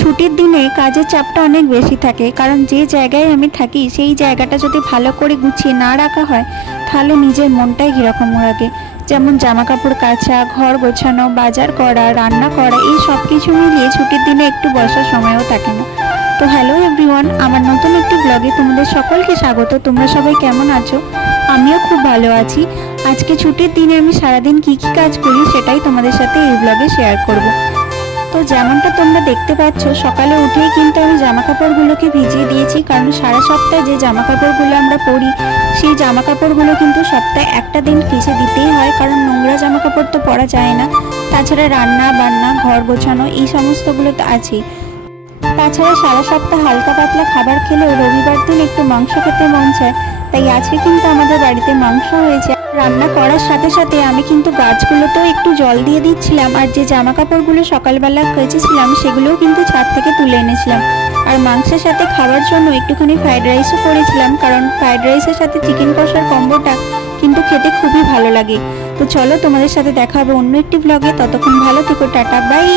ছুটির দিনে কাজের চাপটা অনেক বেশি থাকে, কারণ যে জায়গায় আমি থাকি সেই জায়গাটা যদি ভালো করে গুছিয়ে না রাখা হয় তাহলে নিজের মনটাই কীরকম লাগে। যেমন জামা কাপড় কাচা, ঘর গোছানো, বাজার করা, রান্না করা, এই সব কিছু মিলিয়ে ছুটির দিনে একটু বসার সময়ও থাকে না। তো হ্যালো এভরিওয়ান, আমার নতুন একটি ব্লগে তোমাদের সকলকে স্বাগত। তোমরা সবাই কেমন আছো? আমিও খুব ভালো আছি। আজকে ছুটির দিনে আমি সারাদিন কি কি কাজ করি সেটাই তোমাদের সাথে এই ব্লগে শেয়ার করব। তো যেমনটা তোমরা দেখতে পাচ্ছ, সকালে উঠেই কিন্তু আমি জামা কাপড়গুলোকে ভিজিয়ে দিয়েছি, কারণ সারা সপ্তাহে যে জামা কাপড়গুলো আমরা পরি সেই জামা কাপড়গুলো কিন্তু সপ্তাহে একটা দিন কেচে দিতেই হয়, কারণ নোংরা জামা কাপড় তো পরা যায় না। তাছাড়া রান্না বান্না, ঘর গোছানো, এই সমস্তগুলো তো আছেই। তাছাড়া সারা সপ্তাহ হালকা পাতলা খাবার খেলেও রবিবার দিন একটু মাংস খেতে মন চায়, তাই আজকে কিন্তু আমাদের বাড়িতে মাংস হয়েছে। রান্না করার সাথে সাথে আমি কিন্তু গাছগুলোতেও একটু জল দিয়ে দিচ্ছিলাম, আর যে জামা কাপড়গুলো সকালবেলা কেচেছিলাম সেগুলোও কিন্তু ছাদ থেকে তুলে এনেছিলাম। আর মাংসের সাথে খাওয়ার জন্য একটুখানি ফ্রাইড রাইসও করেছিলাম, কারণ ফ্রাইড রাইসের সাথে চিকেন কষার কম্বোটা কিন্তু খেতে খুবই ভালো লাগে। তো চলো, তোমাদের সাথে দেখা হবে অন্য একটি ব্লগে। ততক্ষণ ভালো থেকো, টাটা, বাই।